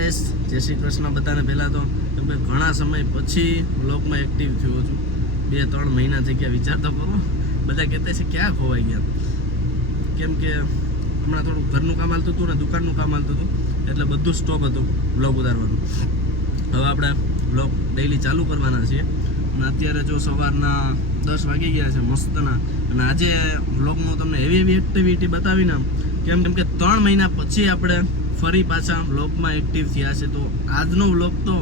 Guys જય શ્રી કૃષ્ણ બધાને. પહેલાં તો કેમ કે ઘણા સમય પછી વ્લોગમાં એક્ટિવ થયો છું. 2-3 મહિના થઈ ગયા. વિચાર તો કરો, બધા કહેતા છે ક્યાં ખોવાઈ ગયા. કેમ કે હમણાં થોડું ઘરનું કામ હાલતું હતું ને દુકાનનું કામ હાલતું હતું, એટલે બધું સ્ટોપ હતું વ્લોગ ઉતારવાનું. હવે આપણે વ્લોગ ડેઈલી ચાલુ કરવાના છીએ. અને અત્યારે જો સવારના 10 વાગી ગયા છે મસ્તના. અને આજે વ્લોગમાં તમને એવી એક્ટિવિટી બતાવીને કેમ કે 3 મહિના પછી આપણે ફરી પાછા વ્લોગમાં એક્ટિવ થયા છે. તો આજનો વ્લોગ તો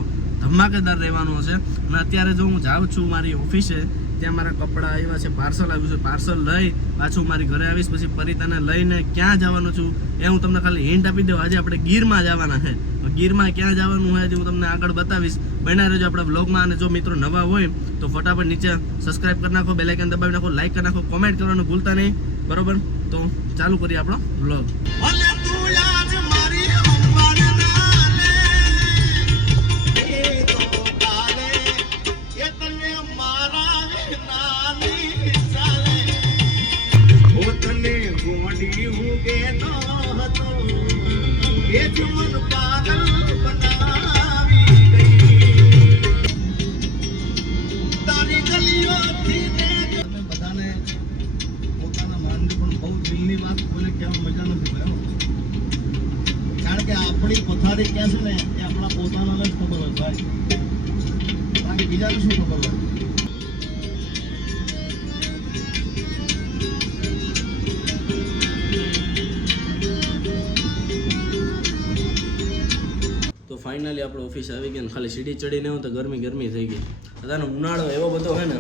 ધમાકેદાર રહેવાનો છે. અને અત્યારે જો હું જાઉં છું મારી ઓફિસે, ત્યાં મારા કપડાં આવ્યા છે, પાર્સલ આવ્યું છે. પાર્સલ લઈ પાછું મારી ઘરે આવીશ. પછી પરિતાને લઈને ક્યાં જવાનું છું એ હું તમને ખાલી હિન્ટ આપી દઉં. આજે આપણે ગીરમાં જવાના છે. ગીરમાં ક્યાં જવાનું હોય હું તમને આગળ બતાવીશ. બન્યા રહેજો આપણા વ્લોગમાં. અને જો મિત્રો નવા હોય તો ફટાફટ નીચે સબસ્ક્રાઇબ કરી નાખો, બેલ આઇકન દબાવી નાખો, લાઈક કરી નાખો, કોમેન્ટ કરવાનું ભૂલતા નહીં. બરોબર, તો ચાલુ કરીએ આપણો વ્લોગ. આપણી પથારી ક્યાં છે ને એ આપણા પોતાના જ ખબર હોય ભાઈ, બાકી બીજાને શું ખબર હોય. તો ફાઇનલી આપણે ઓફિસ આવી ગયા. ખાલી સીડી ચડીને આવ્યો તો ગરમી થઈ ગઈ. બધાનો ઉનાળો એવો બધો છે ને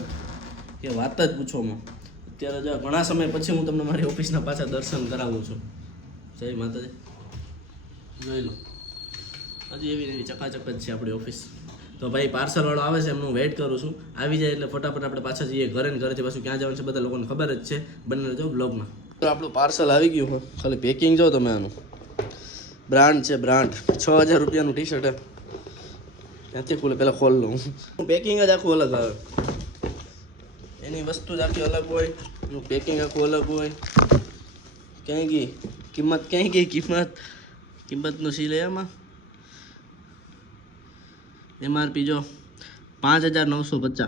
કે વાત જ પૂછોમાં. અત્યારે જો ઘણા સમય પછી હું તમને મારી ઓફિસના પાછા દર્શન કરાવું છું. જય માતાજી. જોઈ લો, હજી એવી ચકાચક જ છે આપણી ઓફિસ. તો ભાઈ પાર્સલવાળો આવે છે, એમનું વેઇટ કરું છું. આવી જાય એટલે ફટાફટ આપણે પાછા જઈએ ઘરે. ને ઘરેથી પાછું ક્યાં જવાનું છે બધા લોકોને ખબર જ છે. બંને જો બ્લોગમાં. તો આપણું પાર્સલ આવી ગયું હોય. ખાલી પેકિંગ જો તમે આનું. બ્રાન્ડ છે, બ્રાન્ડ. 6000 રૂપિયાનું ટી શર્ટ. ત્યાંથી ખુલે પહેલાં ખોલ લઉં. પેકિંગ જ આખું અલગ આવે. એની વસ્તુ જ આખી અલગ હોય, એનું પેકિંગ આખું અલગ હોય. ક્યાંય ગઈ કિંમત? ક્યાંય ગઈ કિંમતનું સીલ એમાં MRP જો 5950.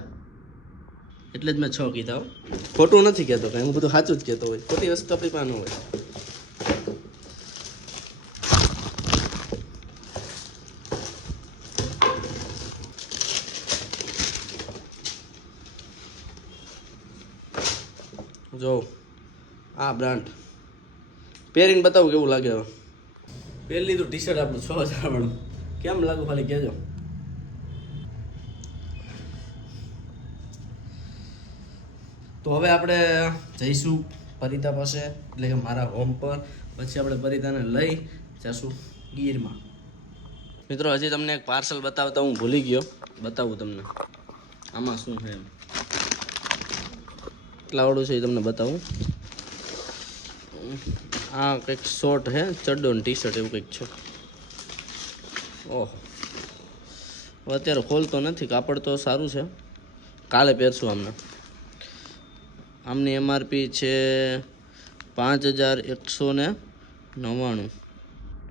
એટલે જ મેં 6 કીધા હો. ખોટું નથી કહેતો કાંઈ, હું બધું સાચું જ કહેતો હોય. ખોટી વસ્તુ આપણી પાસે ન હોય. જો આ બ્રાન્ડ પહેરીને બતાવું કેવું લાગે. હવે પહેરી લીધું ટી શર્ટ આપણું 6000 વાળું. કેમ લાગુ ખાલી કહેજો. તો હવે આપણે જઈશું પરિતા પાસે, એટલે કે મારા હોમ પર. પછી આપણે પરિતાને લઈ જઈશું ગીરમાં. મિત્રો હજી તમને એક પાર્સલ બતાવતા હું ભૂલી ગયો. બતાવું તમને આમાં શું છે એમ. કેટલા વાળું છે એ તમને બતાવું. આ કંઈક શોર્ટ હે, ચડ્ડો ને ટી શર્ટ એવું કંઈક છે. ઓહ, અત્યારે ખોલતો નથી. કાપડ તો સારું છે, કાલે પહેરશું આમને. આમની MRP છે 5199.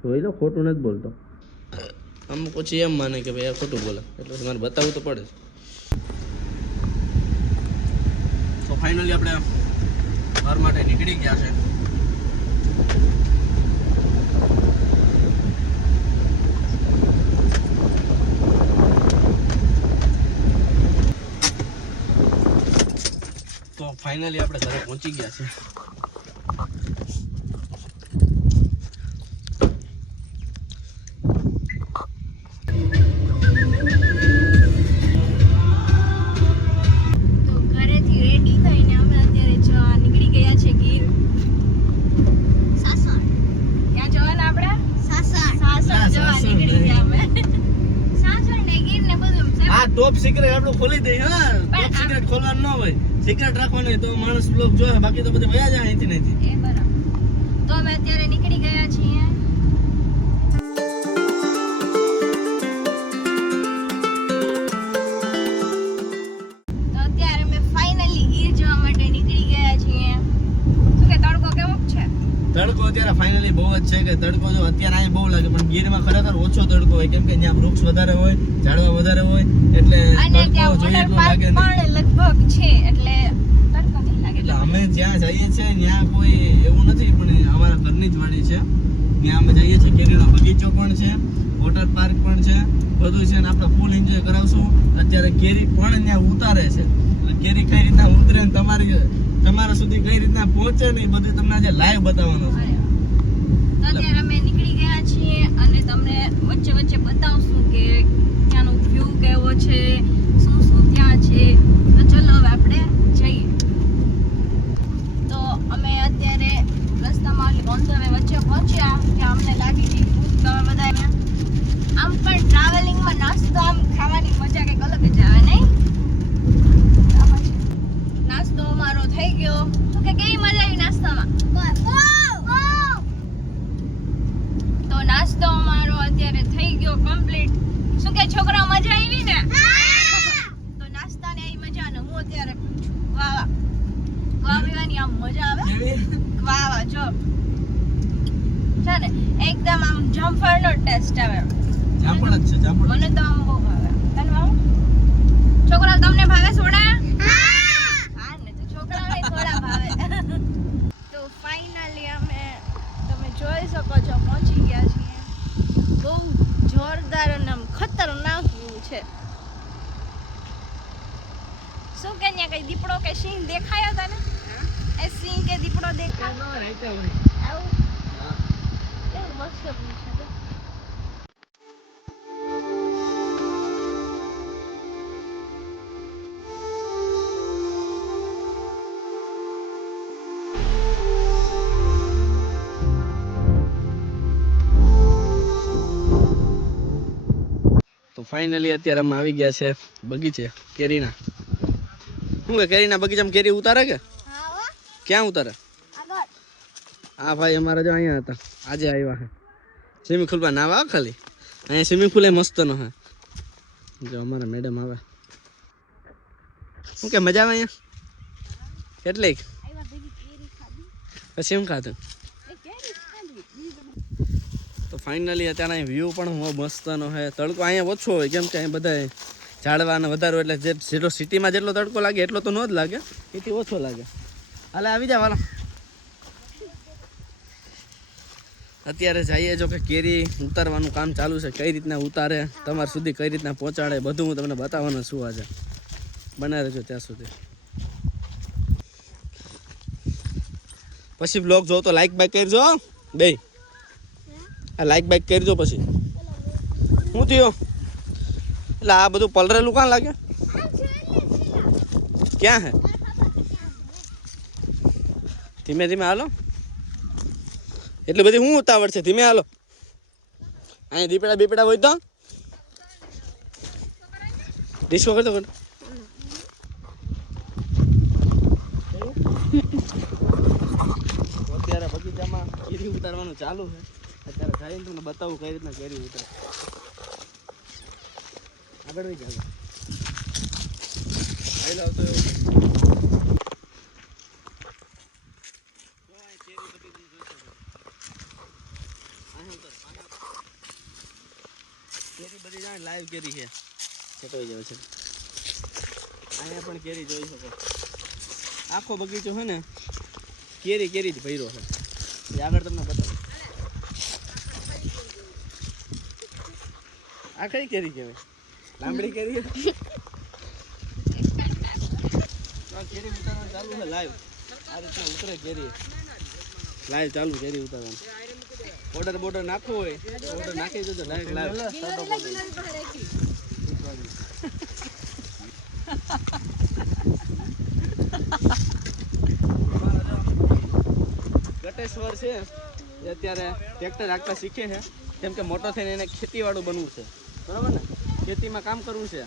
જોઈ લો, ખોટું નથી બોલતો. આમ પછી એમ માને કે ભાઈ આ ખોટું બોલે, એટલે મારે બતાવવું તો પડે. તો ફાઇનલી આપણે ઘર માટે નીકળી ગયા છે. તો ફાઇનલી આપણે ઘરે પહોંચી ગયા છે. ટોપ સિક્રેટ આપણું ખોલી દઈએ. હા, ટોપ સિક્રેટ ખોલવાનું ન હોય, સિક્રેટ રાખવાનું હોય તો માણસ બ્લોગ જોવે, બાકી તો બધે વયા જાય અહીંથી નથી. એ બરાબર. તો અમે અત્યારે નીકળી ગયા છીએ. તો અત્યારે અમે ફાઇનલી ગીર જવા માટે નીકળી ગયા છીએ. શું કે તડકો કેવો છે? તડકો અત્યારે ફાઇનલી બહુ જ છે કે તડકો જો અત્યારે અહીંયા બહુ લાગે પણ ગીરમાં ખરેખર ઓછો તડકો હોય કેમ કે ત્યાં વૃક્ષ વધારે હોય ઝાડવા વધારે હોય એટલે અને તડકો ત્યાં જોઈએ વોટર એટલો પાર્ક લાગે નહીં. પણ લગભગ છે એટલે તડકો નહીં લાગે. એટલે અમે જ્યાં જઈએ છીએ ત્યાં કોઈ એવું નથી પણ અમારા ઘરની જ વાડી છે ત્યાં અમે જઈએ છીએ કેરીનો બગીચો પણ છે વોટર પાર્ક પણ છે બધું છે ને આપણે ફૂલ એન્જોય કરાવશું અત્યારે કેરી પણ ત્યાં ઉતારે છે એટલે કેરી કઈ રીતના ઉતરે ને તમારા સુધી કઈ રીતના પહોંચે ને એ બધું તમને આજે લાઈવ બતાવવાનું છે. અરે વાહ. તો અત્યારે અમે નીકળી ગયા છીએ અને તમને વચ્ચે વચ્ચે બતાવશું કે ત્યાંનો વ્યૂ કેવો છે શું શું ત્યાં છે. તો ચલો હવે આપણે જઈએ. તો અમે અત્યારે રસ્તામાં ઓન ધ વે વચ્ચે પહોંચ્યા ત્યાં અમને લાગી ગઈ ભૂખ. તમે બધા આમ પણ ટ્રાવેલિંગમાં નાસ્તો આમ ખાવાની મજા કંઈક અલગ જ આવે નહીં? નાસ્તો અમારો થઈ ગયો. શું કે કેવી મજા આવી નાસ્તામાં? તો નાસ્તો અમારો અત્યારે થઈ ગયો કમ્પ્લીટ. શું કે છોકરા મજા આવી ને? તો નાસ્તાને આવી મજા ને હું અત્યારે પીઉં છું. વાહ વાહ વાહ પીવાની આમ મજા આવે. વાહ વાહ જો છે ને એકદમ આમ જામફળનો ટેસ્ટ આવે. જામફળ જ છે જામફળ. મને તો આમ બહુ ભાવે. તને ભાવે? છોકરા તમને ભાવે સોડા? હા ને તો છોકરાઓને સોડા ભાવે. તો ફાઇનલી અમે તમે જોઈ શકો છો પહોંચી ગયા છીએ. બહુ જોરદાર અને આમ ખતરનાક વ્યૂ છે. શું કે ત્યાં કઈ દીપડો કે સિંહ દેખાયો તને? એ સિંહ કે દીપડો દેખાયો? આવું કેવું મસ્ત view છે તો. તો ફાઇનલી અત્યારે અમે આવી ગયા છે બગીચે કેરીના. શું કે કેરીના બગીચામાં કેરી ઉતારે કે ક્યાં ઉતારે? હા ભાઈ અમારા જો અહીંયા હતા આજે આવ્યા છે સ્વિમિંગ પુલમાં નાવા ખાલી. અહીંયા સ્વિમિંગ પુલ એ મસ્તનો હે. જો અમારા મેડમ આવે. શું કે મજા આવે અહીંયા કેટલીક પછી એમ ખાતું. તો ફાઇનલી અત્યારે વ્યૂ પણ મસ્તનો છે. તડકો અહીંયા ઓછો હોય કેમ કે અહીં બધા ઝાડવાને વધારે હોય એટલે જેટલો સિટીમાં જેટલો તડકો લાગે એટલો તો ન જ લાગે, એથી ઓછો લાગે. હાલે આવી જાવ. અત્યારે જઈએ જો કે કેરી ઉતારવાનું કામ ચાલુ છે. કઈ રીતના ઉતારે તમારા સુધી કઈ રીતના પહોંચાડે બધું હું તમને બતાવવાનું છું આજે. બને રહેજો ત્યાં સુધી. પછી બ્લોગ જો તો લાઈક બાઈક કરજો બે. આ લાઈક બાઈક કરજો પછી. શું થયો? એટલે આ બધું પલરેલું કાં લાગે? ક્યાં હે? ધીમે ધીમે હાલો. એટલે બધી હું ઉતાવળ છે? ધીમે હાલો. અહીંયા દીપડા બીપડા હોય તો ડિસ્કો કરતો કરતો. અત્યારે બગીચામાં કેરી ઉતારવાનું ચાલુ છે. અત્યારે જઈને તમને બતાવું કઈ રીતના કેરી ઉતરે. આગળ વહી જાવ. આવી લાવ તો કેરી બધી જાણે લાઈવ કેરી છે. છટોઈ જાય છે. અહીંયા પણ કેરી જોઈ શકો. આખો બગીચો છે ને કેરી કેરી જ ભર્યો છે. એ આગળ તમને બતાવું. આ કઈ કેરી કહેવાય? લાંબડી કેરી. કેરી ઉતારવાનું ચાલુ છે લાઈવ. આ રીતના ઉતરે કેરી લાઈવ ચાલુ. કેરી ઉતારવાનું બોર્ડર નાખવો હોય ઓર્ડર નાખી દેજો ડાયરેક્ટ લાઈવ. ગટેશ્વર છે એ અત્યારે ટ્રેક્ટર રાખતા શીખે છે કેમ કે મોટો થઈને એને ખેતીવાળું બનવું છે. બરાબર ને? ખેતીમાં કામ કરવું છે.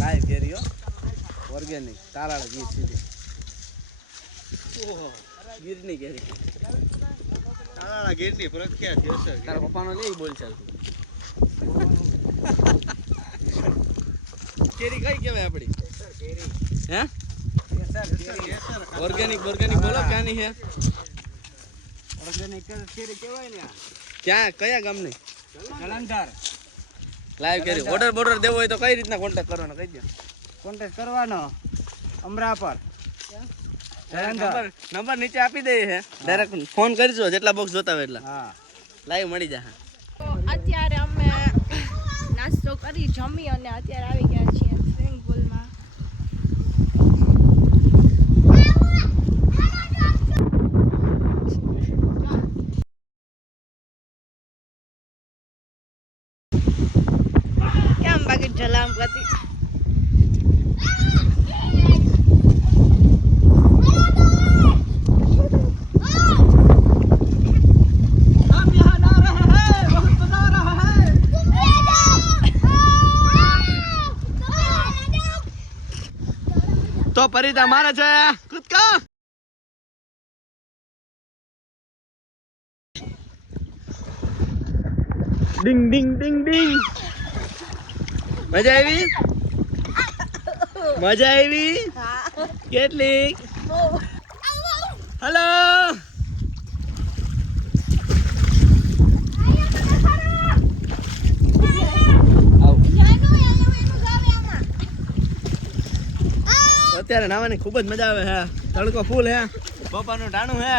લાઈવ કેરીઓ ઓર્ગેનિક તારાળ ગીર સીધી. ઓહો ગીરની કેરી. તારા ગીરની પ્રખ્યાત છે. તારા પપ્પાનો લઈ બોલ ચાલ. કેરી કઈ કહેવાય આપણી હે ઓર્ગેનિક ઓર્ગેનિક બોલો ક્યાંની છે ઓર્ગેનિક કેરી કહેવાય ને ક્યાં કયા ગામની જલંધર લાઈવ કેરી ઓર્ડર બોર્ડર દેવો હોય તો કઈ રીતના કોન્ટેક્ટ કરવાનો કહી દો કોન્ટેક્ટ કરવાનો અમરા પર નંબર નીચે આપી દઈએ છે ડાયરેક્ટ ફોન કરજો જેટલા બોક્સ જોતા હોય એટલા હા લાઈવ મળી જાય તો અત્યારે અમે નાસ્તો કરી જમી અને અત્યારે આવી ગયા છીએ સ્વિમિંગ પુલમાં કેમ બાકી જલામ કરતી તો પરિતા મારે છે કૂદકા ડિંગ ડિંગ ડિંગ ડિંગ મજા આવી કેટલી હેલો અત્યારે નાવાની ખૂબ જ મજા આવે હે તડકો ફૂલ હે બપાનું ટાણું હે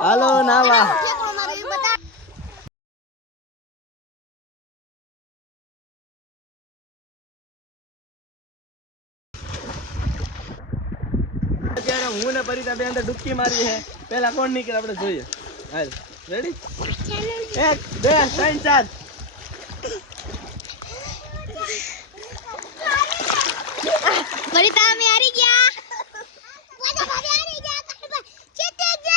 હાલો નાવા અત્યારે હું ને પરિતા બે અંદર ડૂબકી મારી હે પહેલા કોણ નીકળે આપણે જોઈએ હાલ રેડી 1 2 3 4 परिता में आ रही क्या वादा भाभी आ रही क्या चेते जा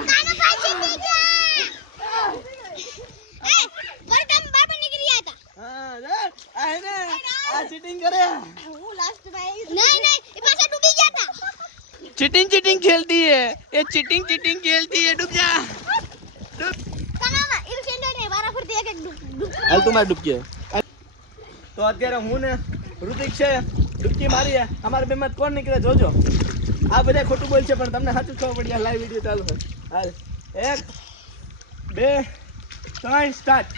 काना भाई चेते जा ए परिता में बाबा निकल गया था हां रे आ ने आ चीटिंग करे वो लास्ट में नहीं ये पासा डूबी गया था चीटिंग चीटिंग खेलती है ये चीटिंग चीटिंग खेलती है डूब जा काना इल सेंडर ने बारा फुर्ती एक डूब हाल तुम्हारे डूबकी तो અત્યારે હું ને ઋતિક છે ડૂબકી મારી હે અમારા બે માં કોણ નીકળે જોજો આ બધા ખોટું બોલ છે પણ તમને સાચું ખબર પડી લાઈવ વિડિયો ચાલુ છે હાલ 1 2 3 સ્ટાર્ટ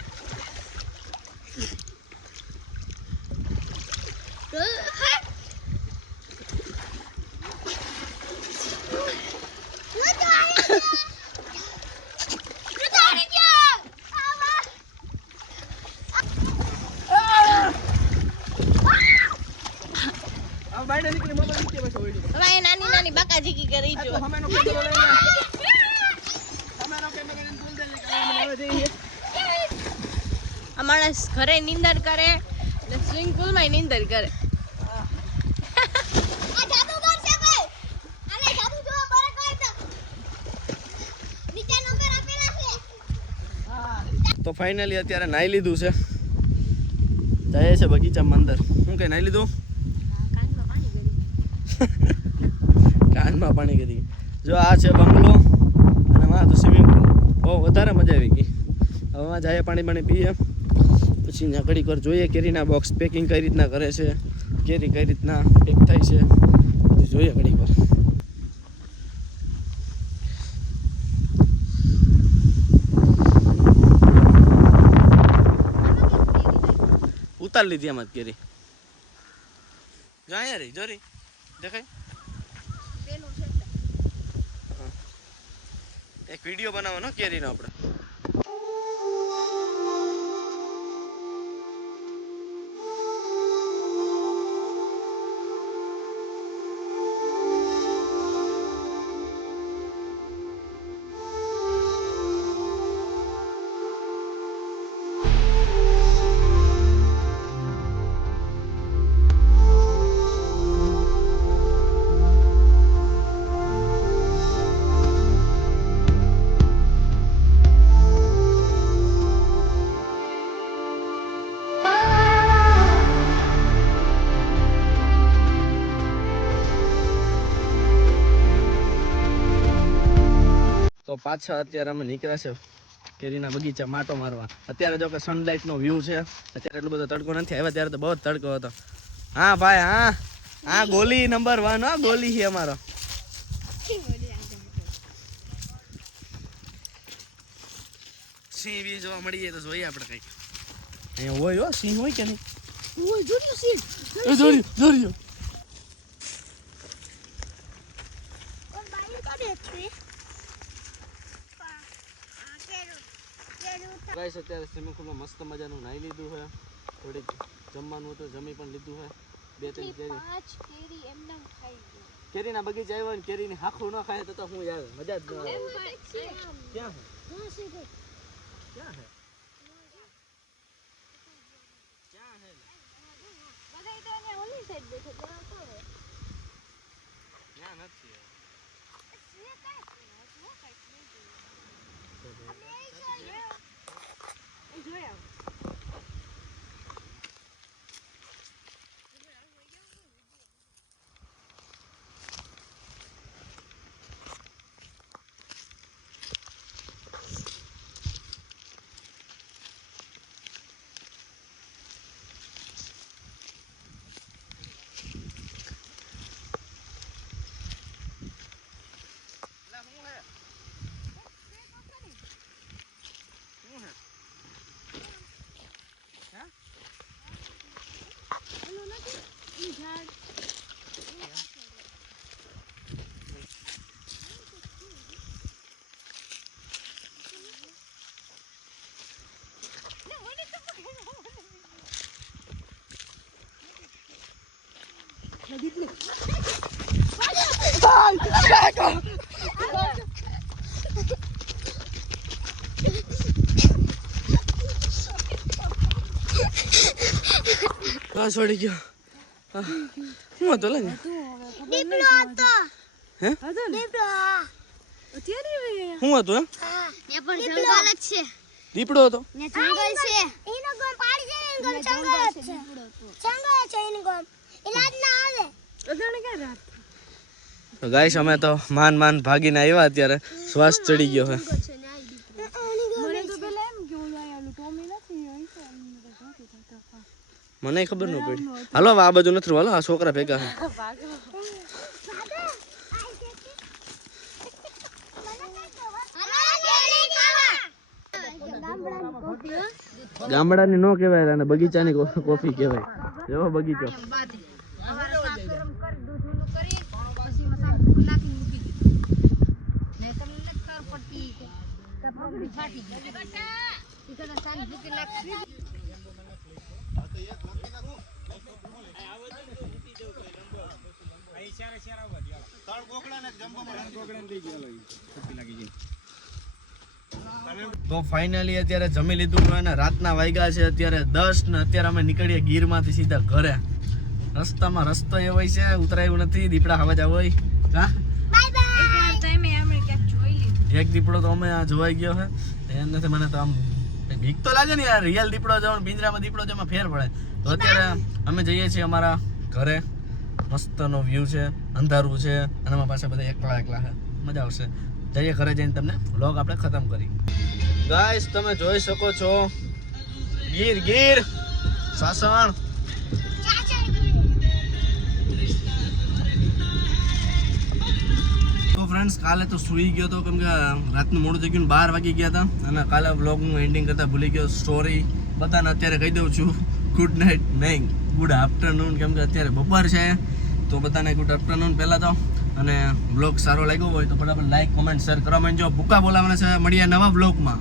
अब बाइडे निकले मोबाइल नीचे बैठो वीडियो હવે નાની નાની બાકાજી કી કરી આ જો તો હમેનો કેમેરો લઈને હમેનો કેમેરો લઈને બોલ દે કે મને આવે જઈએ આ માણસ ઘરે નીંદર કરે ને સ્વિમિંગ પુલમાં નીંદર કરે આ જાદુગર છે ભાઈ આને જાદુ જો બરે કોઈ તો નીચે નંબર આપેલા છે તો ફાઇનલી અત્યારે નાઈ લીધું છે જાય છે બગીચામાં અંદર હું કે નાઈ લીધું કાનમાં પાણી કરી જો આ છે બંગલો અને માં તો સ્વિમિંગ પુલ બહુ વધારે મજા આવી ગઈ હવે માં જાય પાણી પીએ પછી ત્યાં ઘડીક વાર જોઈએ કેરીના બોક્સ પેકિંગ કઈ રીતના કરે છે કેરી કઈ રીતના પેક થાય છે બધું જોઈએ ઘડીક વાર ઉતાર લીધી આમાં જ કેરી જો અહીંયા રહી જોરી દેખાય એક વિડિયો બનાવવાનો કેરીનો આપણે તો પાછા અત્યારે અમે નીકળ્યા છે કેરીના બગીચા માટો મારવા. અત્યારે જો કે સનલાઇટનો વ્યૂ છે. અત્યારે એટલો બધો તડકો નથી આવ્યો, ત્યારે તો બહુ જ તડકો હતો. હા ભાઈ હા, હા ગોલી નંબર 1 હા, ગોલી છે અમારો. સિંહ બી જોવા મળી જાય તો જોઈએ આપણે કંઈક. અહીંયા હોય હો, સિંહ હોય કે નહીં? જોડ્યો. ગાઈસ અત્યારે સ્વિમિંગ પુલમાં મસ્ત મજાનું નાહી લીધું છે. થોડીક જમવાનું હતું, જમી પણ લીધું છે. 2-3 કેરી કેરીના બગીચા આવ્યો ને કેરીની હાખું ન ખાય તો હું યાર મજા જ ન આવે. ક્યાં હે? ક્યાં હે? ક્યાં હે? ક્યાં નથી. છોડી ગયો. હું હતો લે દીપડો હતો. હે દીપડો. હું હતું ને પણ જંગલ જ છે. દીપડો હતો. ને જંગલ છે. એનો ગમ પાડી છે, એનો ગમ જંગલ છે. જંગલ છે એનો ગમ. ઇલાજ ના આવે. અદાણે કે રાત. તો ગાઈસ અમે તો માન ભાગીને આવ્યા, અત્યારે શ્વાસ ચડી ગયો છે. મને તો પેલા એમ કે ઓલો આલું ટોમી નથી મને ખબર ન પડી. હાલો આ બાજુ નથી, હાલો આ છોકરા ભેગા છે. ગામડાની નો કહેવાય, અને બગીચાની કોફી કહેવાય. એવો બગીચો. તો ફાઇનલી અત્યારે જમી લીધું અને રાતના વાગ્યા છે અત્યારે 10 ને અત્યારે અમે નીકળીએ ગીરમાંથી સીધા ઘરે. રસ્તામાં રસ્તો એવો છે, ઉતરાયું નથી, દીપડા હવા જ હોય. હા એક દીપડો તો અમે જોવાઈ ગયો છે. એનાથી મને તો આમ બીક તો લાગે ને યાર, રિયલ દીપડો જવાનો પિંજરામાં દીપડો જવામાં ફેર પડે. તો અત્યારે અમે જઈએ છીએ અમારા ઘરે. મસ્તનો વ્યૂ છે, અંધારું છે, અને અમારા પાસે બધા એકલા છે. મજા આવશે. જઈએ ઘરે જઈને તમને વ્લોગ આપણે ખતમ કરી. ગાઈસ તમે જોઈ શકો છો ગીર સાસણ. તો ફ્રેન્ડ્સ કાલે તો સૂઈ ગયો હતો, કેમ કે રાતનું મોડું થઈ ગયું, 12 વાગી ગયા હતા. અને કાલે વ્લોગનું એન્ડિંગ કરતા ભૂલી ગયો. સ્ટોરી બધાને અત્યારે કહી દઉં છું, ગુડ નાઇટ નહીં, ગુડ આફ્ટરનૂન, કેમ કે અત્યારે બપોર છે. તો બધાને ગુડ આફ્ટરનૂન પહેલાં તો. અને બ્લોગ સારો લાગ્યો હોય તો ફટાફટ લાઈક, કોમેન્ટ, શેર કરવા માંડજો. ભૂકા બોલાવાના છે. મળીએ નવા બ્લોગમાં.